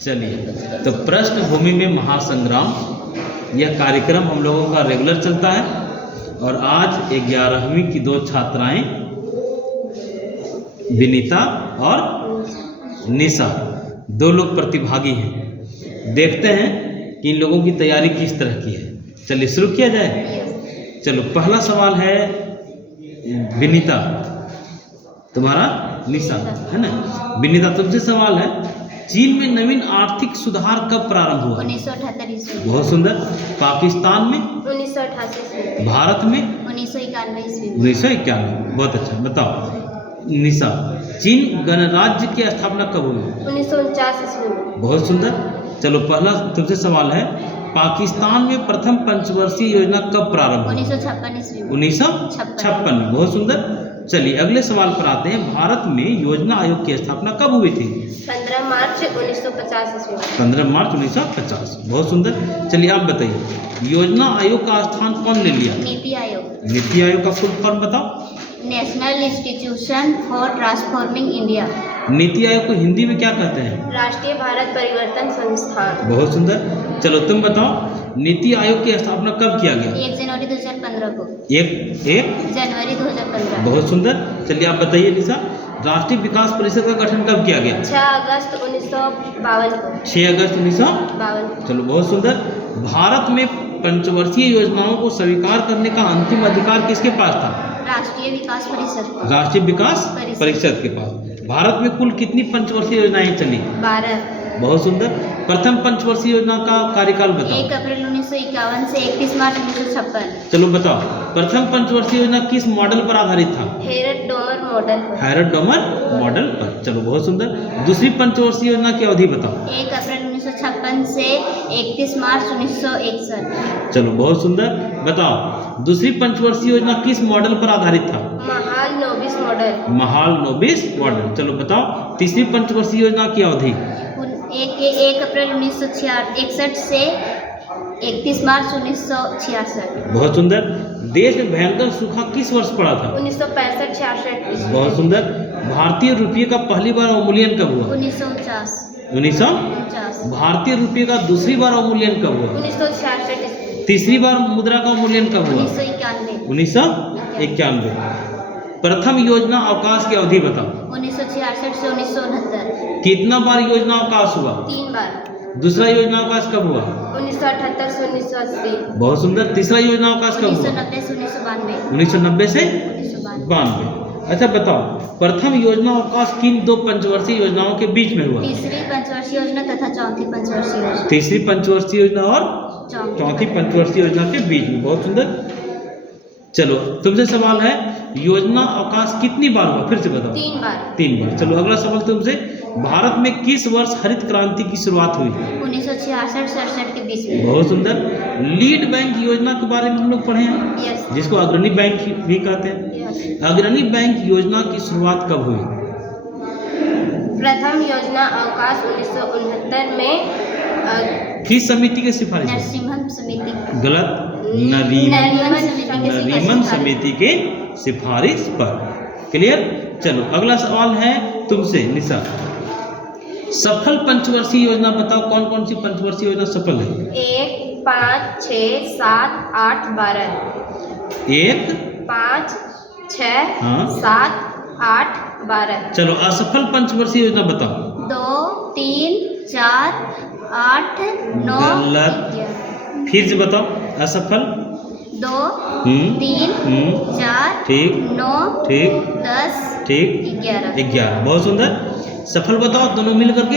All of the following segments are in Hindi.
चलिए, तो पृष्ठभूमि में महासंग्राम यह कार्यक्रम हम लोगों का रेगुलर चलता है और आज 11वीं की दो छात्राएं विनीता और निशा, दो लोग प्रतिभागी हैं। देखते हैं कि इन लोगों की तैयारी किस तरह की है। चलिए शुरू किया जाए। चलो, पहला सवाल है विनीता, तुम्हारा निशा है ना। विनीता, तुमसे सवाल है, चीन में नवीन आर्थिक सुधार कब प्रारंभ हुआ? 1978 ईस्वी। बहुत सुंदर। पाकिस्तान में? 1988 ईस्वी। भारत में? 1991 ईस्वी। 1991। बहुत अच्छा। बताओ निशा, चीन गणराज्य की स्थापना कब हुई? 1949 ईस्वी में। बहुत सुंदर। चलो, पहला तुमसे सवाल है, पाकिस्तान में प्रथम पंचवर्षीय योजना कब प्रारंभ हुई? 1956 ईस्वी में। 1956 में। बहुत सुंदर। चलिए अगले सवाल पर आते हैं। भारत में योजना आयोग की स्थापना कब हुई थी? 15 मार्च 1950 ईस्वी में। 15 मार्च 1950। बहुत सुंदर। चलिए आप बताइए, योजना आयोग का स्थान कौन ले लिया? नीति आयोग। नीति आयोग का फुल फॉर्म बताओ। National institution for transforming India. NITI Aayog को हिंदी में क्या कहते हैं? राष्ट्रीय भारत परिवर्तन संस्थान। बहुत सुंदर। चलो तुम बताओ, नीति आयोग की स्थापना कब किया गया? 1 जनवरी 2015 को। 1 जनवरी 2015। बहुत सुंदर। चलिए आप बताइए निशा, राष्ट्रीय विकास परिषद का गठन कब किया गया? 6 अगस्त 1952 को। 6 अगस्त 1952। 52। चलो बहुत सुंदर। भारत में पंचवर्षीय योजनाओं को स्वीकार करने का अंतिम अधिकार किसके पास था? राष्ट्रीय विकास परिषद। राष्ट्रीय विकास परिषद के पास। भारत में कुल कितनी पंचवर्षीय योजनाएं चली? 12। बहुत सुंदर। प्रथम पंचवर्षीय योजना का कार्यकाल बताओ। 1 अप्रैल 1951 से 31 मार्च 1956। चलो बताओ, प्रथम पंचवर्षीय योजना किस मॉडल पर आधारित था? Harrod Domar model. Harrod Domar model पर। चलो बहुत सुंदर। दूसरी पंचवर्षीय योजना की अवधि बताओ। 1 अप्रैल 1956 से 31 मार्च 1961। चलो बहुत सुंदर। बताओ, दूसरी पंचवर्षीय योजना किस मॉडल पर आधारित था? महाल नोबिस मॉडल। महाल नोबिस मॉडल। चलो बताओ, तीसरी पंचवर्षीय योजना की अवधि? 1 अप्रैल 1961 से 31 मार्च 1966। बहुत सुंदर। देश में भयंकर सूखा किस वर्ष पड़ा था? 1965-66। बहुत सुंदर। भारतीय रुपये का पहली बार अवमूल्यन कब हुआ? 1949। 1949। भारतीय रुपये का दूसरी बार अवमूल्यन कब हुआ? 1966। तीसरी बार मुद्रा का अवमूल्यन कब हुआ? 1991। 1991। प्रथम योजना अवकाश की अवधि बताओ। 1966 से 1969। कितना बार योजना अवकाश हुआ? 3 बार। दूसरा योजना अवकाश कब हुआ? 1978 से 1980। बहुत सुंदर। तीसरा योजना अवकाश कब हुआ? 1990 से 1992। 1990 से 1992। 92। अच्छा बताओ, प्रथम योजना अवकाश किन दो पंचवर्षीय योजनाओं के बीच में हुआ? तीसरी पंचवर्षीय योजना तथा चौथी पंचवर्षीय योजना। तीसरी पंचवर्षीय योजना और चौथी पंचवर्षीय योजना के बीच में। बहुत सुंदर। चलो तुमसे सवाल है, योजना अवकाश कितनी बार हुआ? फिर से बताओ। 3 बार। 3 बार। चलो अगला सवाल तुमसे, भारत में किस वर्ष हरित क्रांति की शुरुआत हुई? 1966-67 के बीच में। बहुत सुंदर। लीड बैंक योजना के बारे में हम लोग पढ़े हैं, यस। जिसको अग्रणी बैंक भी कहते हैं। यस। अग्रणी बैंक योजना की शुरुआत कब हुई? प्रथम योजना अवकाश 1969 में किस समिति की सिफारिश? नरसिम्हन समिति। गलत। नरीमन नरीमन समिति के सिफारिश पर। क्लियर। चलो अगला सवाल है तुमसे निशा, सफल पंचवर्षीय योजना बताओ। कौन कौन सी पंचवर्षीय योजना सफल है? 1, 5, 6, 7, 8, 12। 1, 5, 6, हाँ। 7, 8, 12। चलो असफल पंचवर्षीय योजना बताओ। 2, 3, 4, 8, 9। गलत। फिर से बताओ। असफल 2, 3, 4, ठीक। 9, ठीक। 10, ठीक। 11। 11। बहुत सुंदर। सफल बताओ दोनों मिल करके।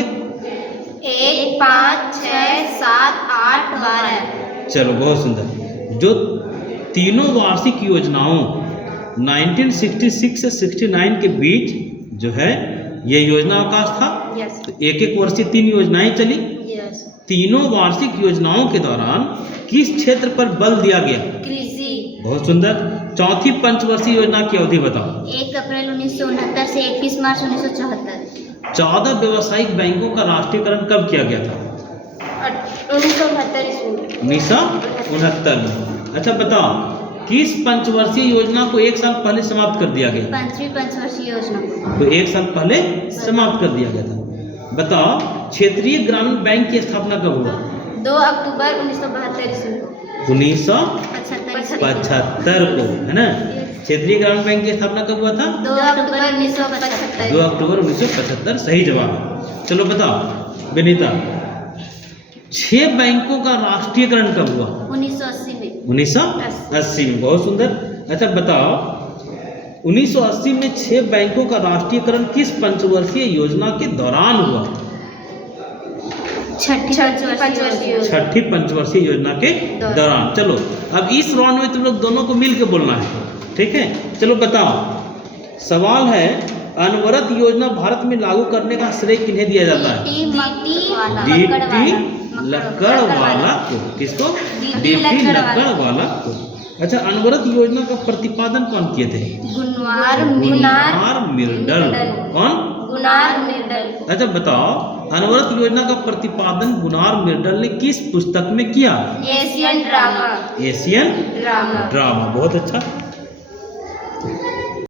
1, 5, 6, 7, 8, 12। चलो बहुत सुंदर। जो तीनों वार्षिक योजनाओं 1966 से 69 के बीच जो है ये योजना अवकाश था। यस। तो एक एक वर्ष से 3 योजनाएं चली। यस। तीनों वार्षिक योजनाओं के दौरान किस क्षेत्र पर बल दिया गया? कृषि। बहुत सुंदर। चौथी पंचवर्षीय योजना की अवधि बताओ। 1 अप्रैल 1969 से 31 मार्च 1974। 14 व्यावसायिक बैंकों का राष्ट्रीयकरण कब किया गया था? 1969 ईस्वी में। 1969 में। अच्छा बताओ, किस पंचवर्षीय योजना को 1 साल पहले समाप्त कर दिया गया? 5वीं पंचवर्षीय योजना। तो 1 साल पहले समाप्त कर दिया गया था। बताओ क्षेत्रीय ग्रामीण बैंक की स्थापना कब हुआ? 2 अक्टूबर 1972 ईस्वी को। 1975 को, है ना। क्षेत्रीय ग्रामीण बैंक की स्थापना कब हुआ था? 2 अक्टूबर 1975। 2 अक्टूबर 1975 सही जवाब है। चलो बताओ विनीता, 6 बैंकों का राष्ट्रीयकरण कब हुआ? 1980 में। 1980 में, बहुत सुंदर। अच्छा बताओ 1980 में 6 बैंकों का राष्ट्रीयकरण किस पंचवर्षीय योजना के दौरान हुआ? छठी पंचवर्षीय योजना के दौरान। चलो अब इस राउंड में तुम लोग दोनों को मिल के बोलना है, ठीक है। चलो बताओ, सवाल है अनवरत योजना भारत में लागू करने का श्रेय किन्हें दिया जाता है? DT लक्कड़वाला को। किसको? DT लक्कड़वाला को। अच्छा, अनवरत योजना का प्रतिपादन कौन किए थे? गुनवार मिर्डल। कौन? Gunnar Myrdal. अच्छा बताओ, अनवरत योजना का प्रतिपादन गुनार मिर्डल ने किस पुस्तक में किया? Asian drama. Asian drama. बहुत अच्छा।